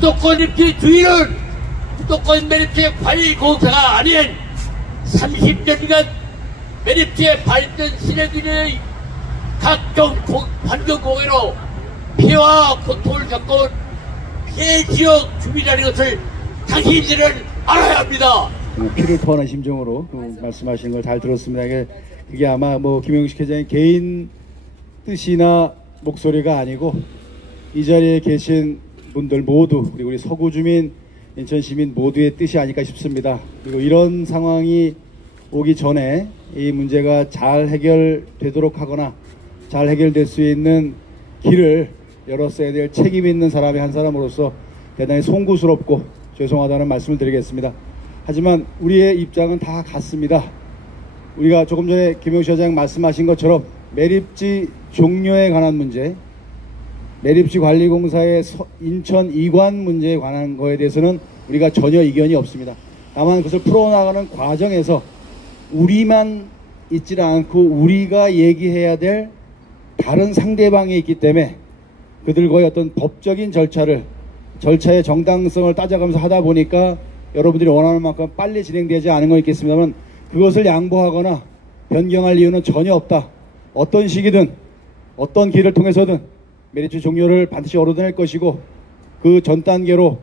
수도권 매립지 주인은 수도권 매립지 관리공사가 아닌 30년간 매립지의 발전 시내들의 각종 환경공해로 피해와 고통을 겪어온 피해 지역 주민이라는 것을 당신들은 알아야 합니다. 피를 토하는 심정으로 말씀하시는 걸 잘 들었습니다. 그게 아마 김영식 회장의 개인 뜻이나 목소리가 아니고 이 자리에 계신 분들 모두, 그리고 우리 서구 주민, 인천 시민 모두의 뜻이 아닐까 싶습니다. 그리고 이런 상황이 오기 전에 이 문제가 잘 해결되도록 하거나 잘 해결될 수 있는 길을 열었어야 될 책임 있는 사람의 한 사람으로서 대단히 송구스럽고 죄송하다는 말씀을 드리겠습니다. 하지만 우리의 입장은 다 같습니다. 우리가 조금 전에 김영식 회장 말씀하신 것처럼 매립지 종료에 관한 문제, 매립지 관리공사의 인천 이관 문제에 관한 거에 대해서는 우리가 전혀 이견이 없습니다. 다만 그것을 풀어나가는 과정에서 우리만 있지 않고 우리가 얘기해야 될 다른 상대방이 있기 때문에 그들과의 어떤 법적인 절차의 정당성을 따져가면서 하다 보니까 여러분들이 원하는 만큼 빨리 진행되지 않은 건 있겠습니다만 그것을 양보하거나 변경할 이유는 전혀 없다. 어떤 시기든 어떤 길을 통해서든 매립지 종료를 반드시 얻어낼 것이고 그 전 단계로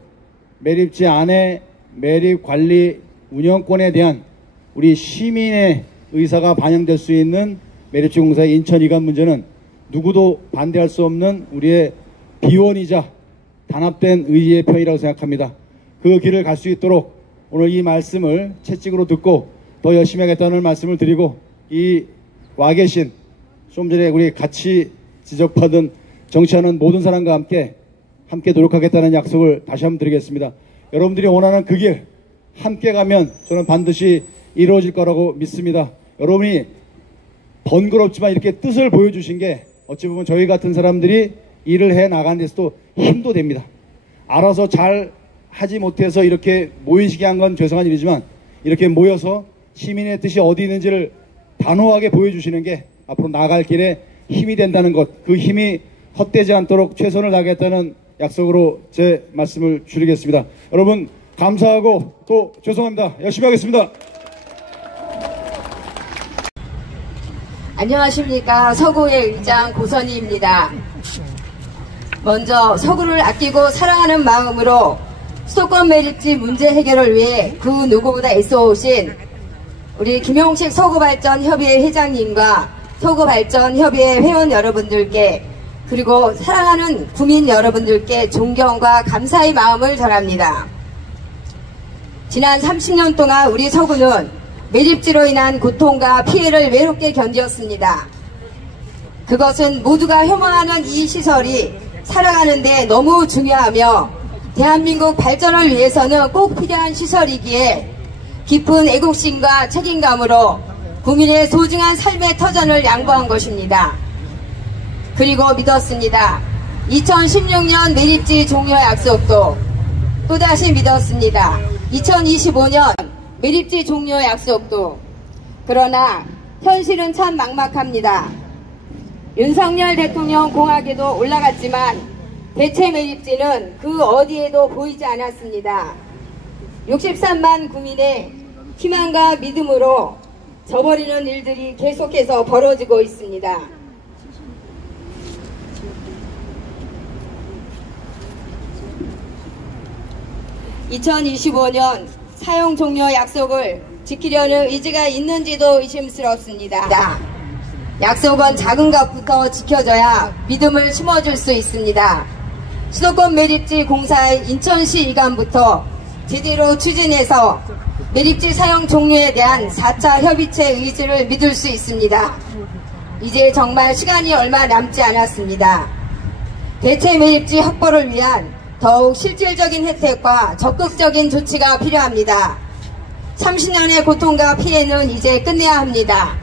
매립지 안에 매립 관리 운영권에 대한 우리 시민의 의사가 반영될 수 있는 매립지 공사의 인천 이관 문제는 누구도 반대할 수 없는 우리의 비원이자 단합된 의지의 표현이라고 생각합니다. 그 길을 갈 수 있도록 오늘 이 말씀을 채찍으로 듣고 더 열심히 하겠다는 말씀을 드리고 이 와 계신 좀 전에 우리 같이 지적받은 정치하는 모든 사람과 함께 노력하겠다는 약속을 다시 한번 드리겠습니다. 여러분들이 원하는 그 길 함께 가면 저는 반드시 이루어질 거라고 믿습니다. 여러분이 번거롭지만 이렇게 뜻을 보여주신 게 어찌 보면 저희 같은 사람들이 일을 해 나가는 데서도 힘도 됩니다. 알아서 잘 하지 못해서 이렇게 모이시게 한 건 죄송한 일이지만 이렇게 모여서 시민의 뜻이 어디 있는지를 단호하게 보여주시는 게 앞으로 나아갈 길에 힘이 된다는 것, 그 힘이 헛되지 않도록 최선을 다하겠다는 약속으로 제 말씀을 줄이겠습니다. 여러분 감사하고 또 죄송합니다. 열심히 하겠습니다. 안녕하십니까. 서구의 의장 고선희입니다. 먼저 서구를 아끼고 사랑하는 마음으로 수도권 매립지 문제 해결을 위해 그 누구보다 애써오신 우리 김용식 서구발전협의회 회장님과 서구발전협의회 회원 여러분들께 그리고 사랑하는 국민 여러분들께 존경과 감사의 마음을 전합니다. 지난 30년 동안 우리 서구는 매립지로 인한 고통과 피해를 외롭게 견디었습니다. 그것은 모두가 혐오하는 이 시설이 살아가는 데 너무 중요하며 대한민국 발전을 위해서는 꼭 필요한 시설이기에 깊은 애국심과 책임감으로 국민의 소중한 삶의 터전을 양보한 것입니다. 그리고 믿었습니다. 2016년 매립지 종료 약속도 또다시 믿었습니다. 2025년 매립지 종료 약속도. 그러나 현실은 참 막막합니다. 윤석열 대통령 공약에도 올라갔지만 대체 매립지는 그 어디에도 보이지 않았습니다. 63만 국민의 희망과 믿음으로 저버리는 일들이 계속해서 벌어지고 있습니다. (2025년) 사용 종료 약속을 지키려는 의지가 있는지도 의심스럽습니다. 약속은 작은 것부터 지켜져야 믿음을 심어줄 수 있습니다. 수도권 매립지 공사의 인천시 이관부터 제대로 추진해서 매립지 사용 종료에 대한 4차 협의체 의지를 믿을 수 있습니다. 이제 정말 시간이 얼마 남지 않았습니다. 대체 매립지 확보를 위한 더욱 실질적인 혜택과 적극적인 조치가 필요합니다. 30년의 고통과 피해는 이제 끝내야 합니다.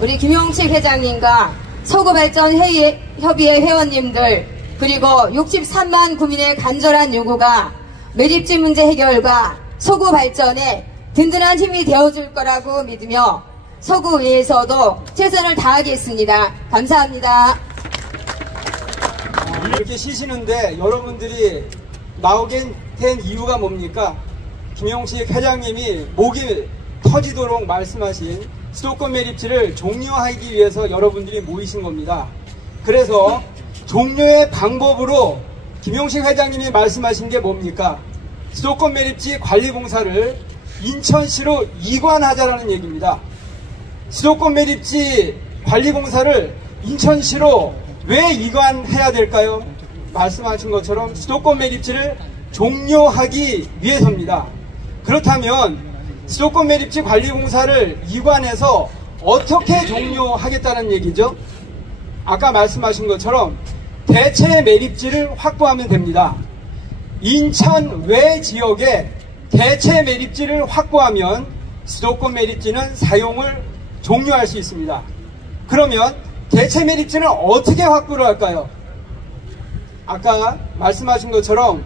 우리 김용식 회장님과 서구발전협의회 회원님들 그리고 63만 국민의 간절한 요구가 매립지 문제 해결과 서구 발전에 든든한 힘이 되어줄 거라고 믿으며 서구의회에서도 최선을 다하겠습니다. 감사합니다. 이렇게 쉬시는데 여러분들이 나오게 된 이유가 뭡니까? 김용식 회장님이 목이 터지도록 말씀하신 수도권 매립지를 종료하기 위해서 여러분들이 모이신 겁니다. 그래서 종료의 방법으로 김용식 회장님이 말씀하신 게 뭡니까? 수도권 매립지 관리공사를 인천시로 이관하자라는 얘기입니다. 수도권 매립지 관리공사를 인천시로 왜 이관해야 될까요? 말씀하신 것처럼 수도권 매립지를 종료하기 위해서입니다. 그렇다면 수도권 매립지 관리공사를 이관해서 어떻게 종료하겠다는 얘기죠? 아까 말씀하신 것처럼 대체 매립지를 확보하면 됩니다. 인천 외 지역에 대체 매립지를 확보하면 수도권 매립지는 사용을 종료할 수 있습니다. 그러면 대체 매립지는 어떻게 확보를 할까요? 아까 말씀하신 것처럼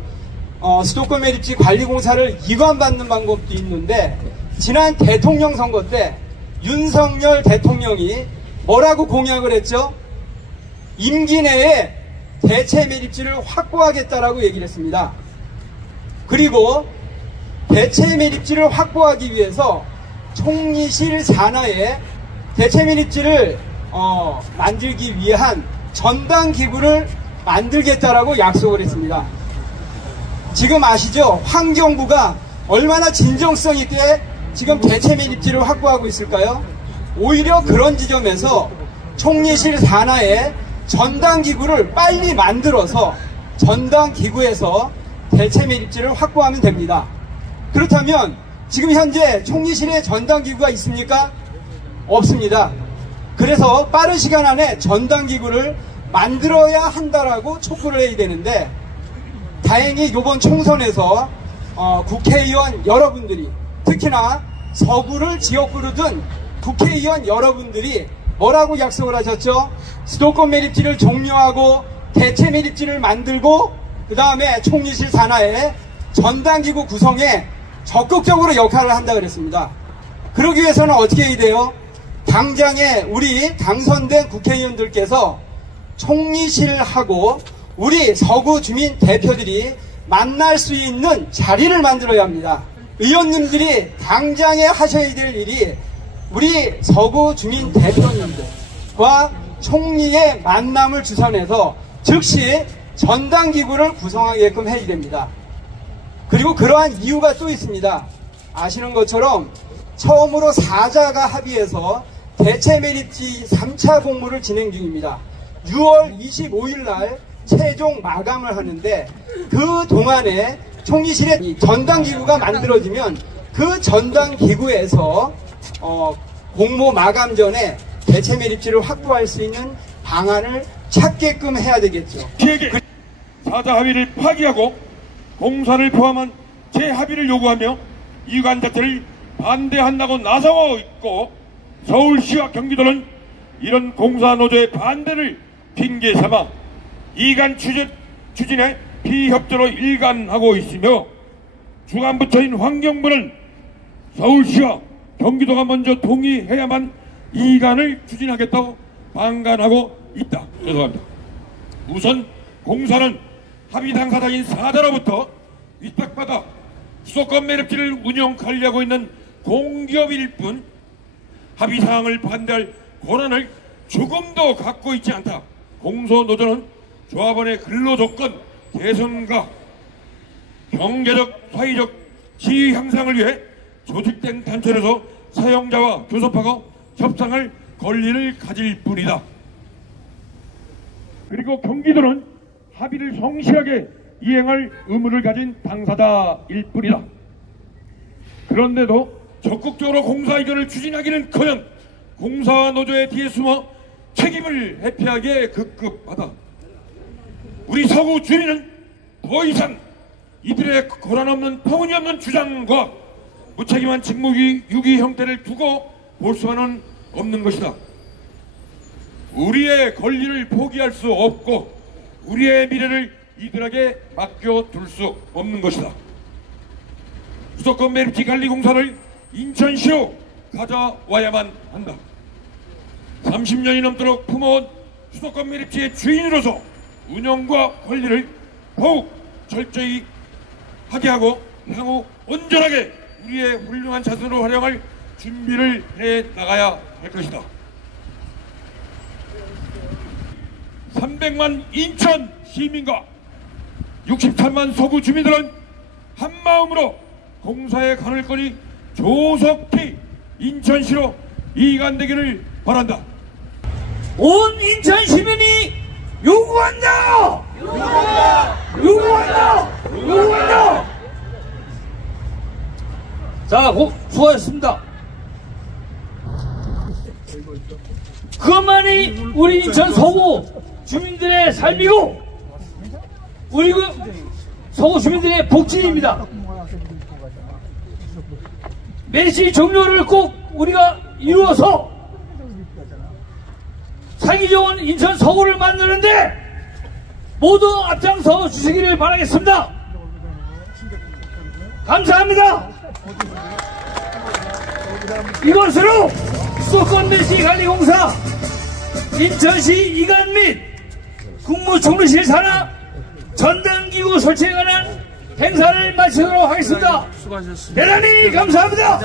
수도권 매립지 관리공사를 이관받는 방법도 있는데, 지난 대통령 선거 때 윤석열 대통령이 뭐라고 공약을 했죠? 임기 내에 대체 매립지를 확보하겠다라고 얘기를 했습니다. 그리고 대체 매립지를 확보하기 위해서 총리실 산하에 대체 매립지를 만들기 위한 전담기구를 만들겠다라고 약속을 했습니다. 지금 아시죠? 환경부가 얼마나 진정성 있게 지금 대체 매립지를 확보하고 있을까요? 오히려 그런 지점에서 총리실 산하에 전담기구를 빨리 만들어서 전담기구에서 대체 매립지를 확보하면 됩니다. 그렇다면 지금 현재 총리실에 전담기구가 있습니까? 없습니다. 그래서 빠른 시간 안에 전담기구를 만들어야 한다라고 촉구를 해야 되는데, 다행히 이번 총선에서 국회의원 여러분들이, 특히나 서구를 지역구로 둔 국회의원 여러분들이 뭐라고 약속을 하셨죠? 수도권 매립지를 종료하고 대체 매립지를 만들고 그 다음에 총리실 산하에 전담기구 구성에 적극적으로 역할을 한다 그랬습니다. 그러기 위해서는 어떻게 해야 돼요? 당장에 우리 당선된 국회의원들께서 총리실하고 우리 서구 주민 대표들이 만날 수 있는 자리를 만들어야 합니다. 의원님들이 당장에 하셔야 될 일이 우리 서구 주민 대표님들과 총리의 만남을 주선해서 즉시 전담기구를 구성하게끔 해야 됩니다. 그리고 그러한 이유가 또 있습니다. 아시는 것처럼 처음으로 4자가 합의해서 대체 매립지 3차 공모를 진행 중입니다. 6월 25일 날 최종 마감을 하는데, 그 동안에 총리실에 전담기구가 만들어지면 그 전담기구에서 공모 마감 전에 대체 매립지를 확보할 수 있는 방안을 찾게끔 해야 되겠죠. 시에게 4자 합의를 파기하고 공사를 포함한 재합의를 요구하며 이관 자체를 반대한다고 나서고 있고, 서울시와 경기도는 이런 공사 노조의 반대를 핑계 삼아 이관 추진에 비협조로 일관하고 있으며, 주관부처인 환경부는 서울시와 경기도가 먼저 동의해야만 이관을 추진하겠다고 방관하고 있다. 죄송합니다. 우선 공사는 합의 당사자인 4자로부터 위탁받아 수도권 매립지를 운영 관리하고 있는 공기업일 뿐 합의 사항을 반대할 권한을 조금도 갖고 있지 않다. 공소노조는 조합원의 근로조건 개선과 경제적, 사회적 지위 향상을 위해 조직된 단체로서 사용자와 교섭하고 협상할 권리를 가질 뿐이다. 그리고 경기도는 합의를 성실하게 이행할 의무를 가진 당사자일 뿐이다. 그런데도 적극적으로 공사 이전을 추진하기는커녕 공사와 노조의 뒤에 숨어 책임을 회피하기에 급급하다. 우리 서구 주민은 더 이상 이들의 권한없는 터무니없는 주장과 무책임한 직무유기 형태를 두고 볼 수만은 없는 것이다. 우리의 권리를 포기할 수 없고 우리의 미래를 이들에게 맡겨둘 수 없는 것이다. 수도권 매립지 관리공사를 인천시로 가져와야만 한다. 30년이 넘도록 품어온 수도권 매립지의 주인으로서 운영과 관리를 더욱 철저히 하게 하고 향후 온전하게 우리의 훌륭한 자산으로 활용할 준비를 해 나가야 할 것이다. 300만 인천 시민과 63만 서구 주민들은 한마음으로 공사에 가을거리 조속히 인천시로 이관되기를 바란다. 온 인천 시민이 요구한다! 요구한다! 자, 수고하셨습니다. 그것만이 우리 인천 서구 주민들의 삶이고 우리 서구 주민들의 복지입니다. 매시 종료를 꼭 우리가 이루어서 살기 좋은 인천 서구를 만드는데 모두 앞장서 주시기를 바라겠습니다. 감사합니다. 이것으로 수도권 매시관리공사 인천시 이관 및 국무총리실 산하 전담기구 설치에 관한 행사를 마치도록 하겠습니다. 대단히 감사합니다.